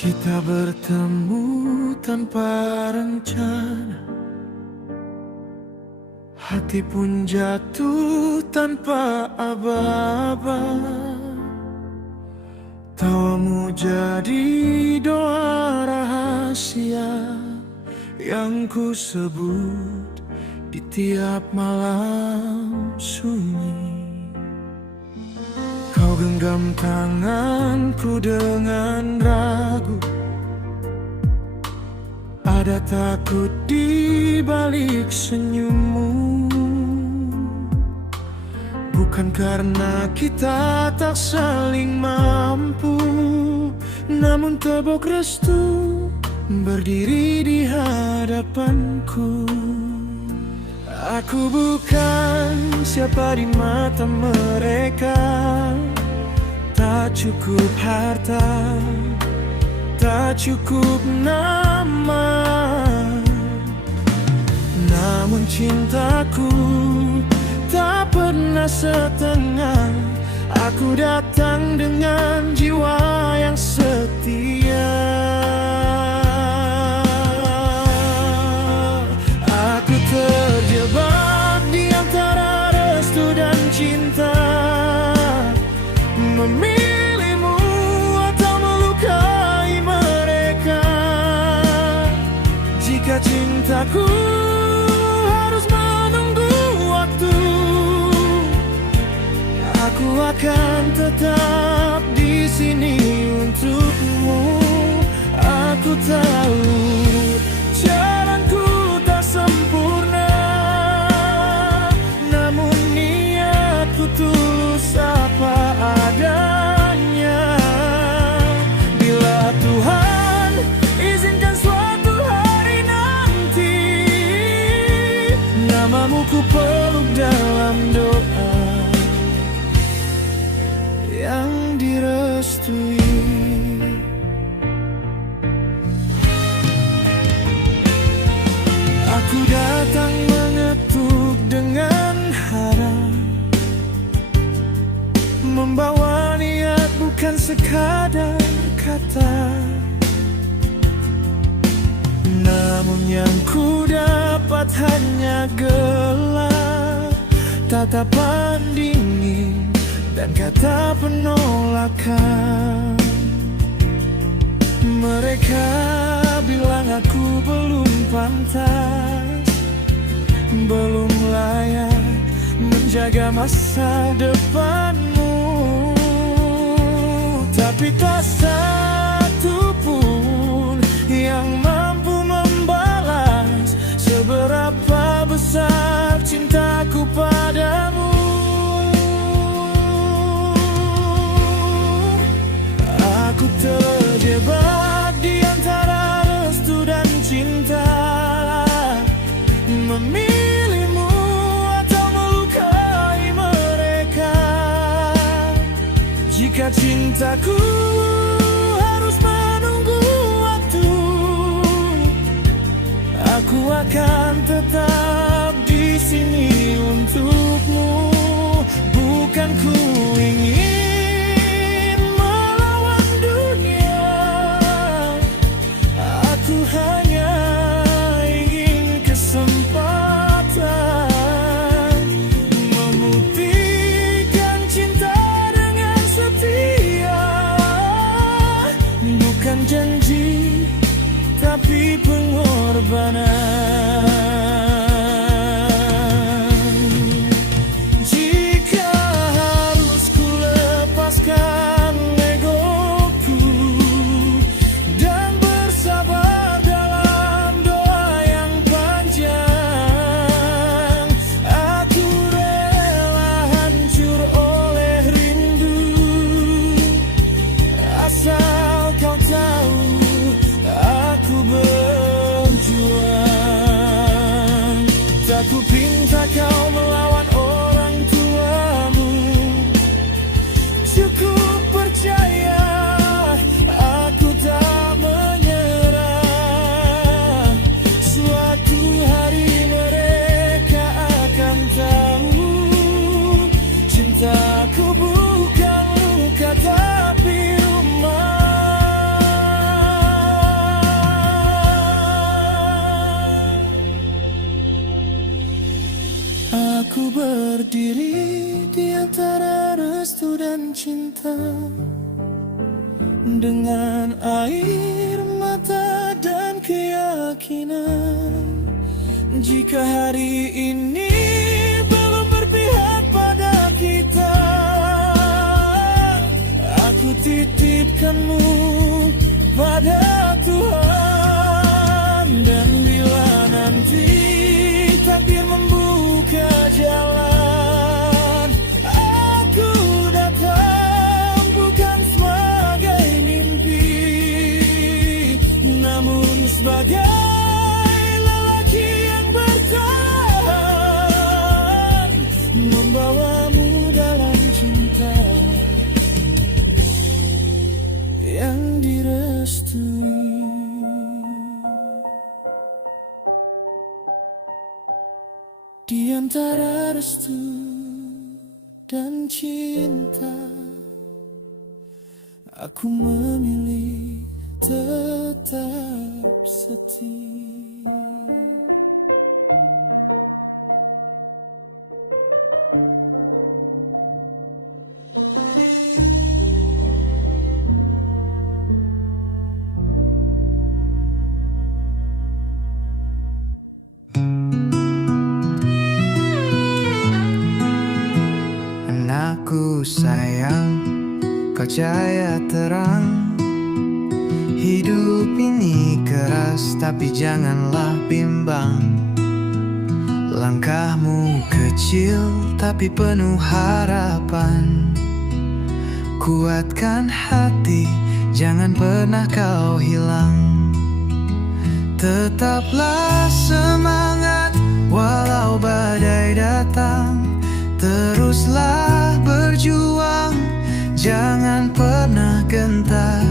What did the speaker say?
Kita bertemu tanpa rencana, hati pun jatuh tanpa aba-aba. Tawamu jadi doa rahasia yang ku sebut di tiap malam sunyi. Kau genggam tanganku dengan ragu, ada takut di balik senyummu. Bukan karena kita tak saling mampu, namun tebok restu berdiri di hadapanku. Aku bukan siapa di mata mereka, tak cukup harta, tak cukup nama, namun cintaku tak pernah setengah. Aku datang dengan jiwa yang setia. Aku terjebak di antara restu dan cinta, memilihmu atau melukai mereka. Jika cintaku harus menunggu waktu, aku akan tetap di sini untukmu. Aku tahu jalanku tak sempurna, namun niatku tulus apa adanya. Bila Tuhan izinkan suatu hari nanti, namamu ku peluk dalam doa yang direstui. Aku datang mengetuk dengan harap, membawa niat bukan sekadar kata. Namun yang ku dapat hanya gelap, tatapan dingin dan kata penolakan. Mereka bilang aku belum pantas, belum layak menjaga masa depanmu. Tapi tak satu pun yang mampu membalas seberapa besar cintaku padamu. Aku terjebak di antara restu dan cinta, memilihmu atau melukai mereka. Jika cintaku harus menunggu waktu, aku akan tetap di sini untukmu. Bukan ku ingin melawan dunia, aku hanya ingin kesempatan membuktikan cinta dengan setia. Bukan janji, tapi pengorbanan. Jika harus ku lepaskan egoku dan bersabar dalam doa yang panjang, aku rela hancur oleh rindu. Asal kau tahu, aku berjuang. Aku berdiri di antara restu dan cinta, dengan air mata dan keyakinan. Jika hari ini belum berpihak pada kita, aku titipkanmu pada Tuhan. Dan bila nanti takdir membuka jalan, aku datang bukan sebagai mimpi, namun sebagai lelaki yang bertahan, membawamu dalam cinta yang direstui. Di antara restu dan cinta, aku memilih tetap setia. Anakku sayang, kau cahaya terang. Hidup ini keras, tapi janganlah bimbang. Langkahmu kecil, tapi penuh harapan. Kuatkan hati, jangan pernah kau hilang. Tetaplah semangat, walau badai datang. Teruslah berjuang, jangan pernah gentar.